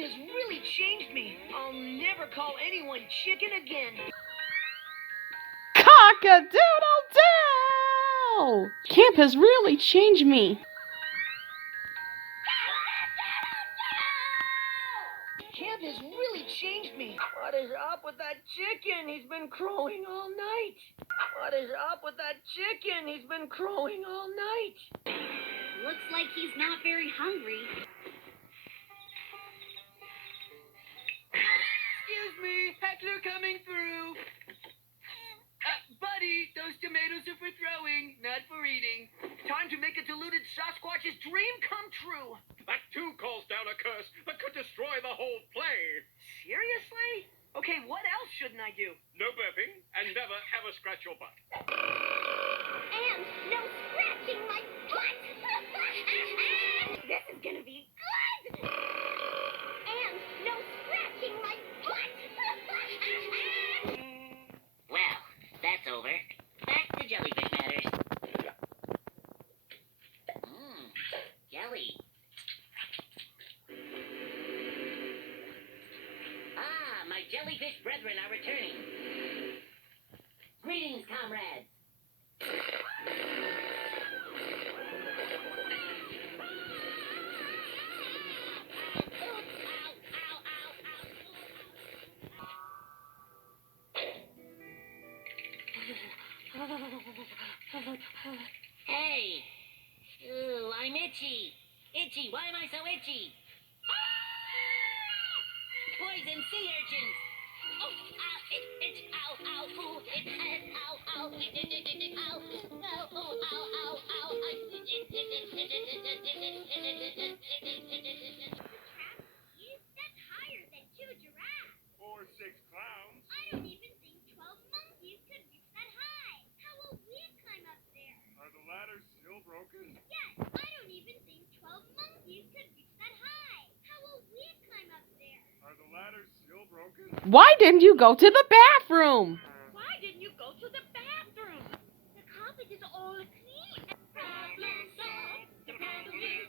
has really changed me. I'll never call anyone chicken again. Cock-a-doodle-doo! Camp has really changed me. Camp has really changed me. What is up with that chicken? He's been crowing all night. What is up with that chicken? He's been crowing all night. Looks like he's not very hungry. Excuse me, heckler coming through. Buddy, those tomatoes are for throwing, not for eating. Time to make a deluded Sasquatch's dream come true. That too calls down a curse that could destroy the whole play. Seriously? Okay, what else shouldn't I do? No burping, and never ever scratch your butt. And no scratching my butt! This is gonna be good! And no scratching my butt! Well, that's over. Back to jellyfish matters. Jelly. Ah, my jellyfish brethren are returning. Greetings, comrades. Hey! Ooh, I'm itchy. Itchy, why am I so itchy? Poison sea urchins! Oh, ow, itch, ow, ow, ooh, it, ow, ow, ow, ow, ow, ow, He's set higher than 2 giraffes. Or 6 clowns. I don't even think 12 monkeys could reach that high. How will we climb up there? Are the ladders still broken? Yes, I don't even think 12 monkeys could reach that high. How will we climb up there? Are the ladders still broken? Why didn't you go to the bathroom? Why didn't you go to the bathroom? The carpet is all clean. Problem solved. The problem is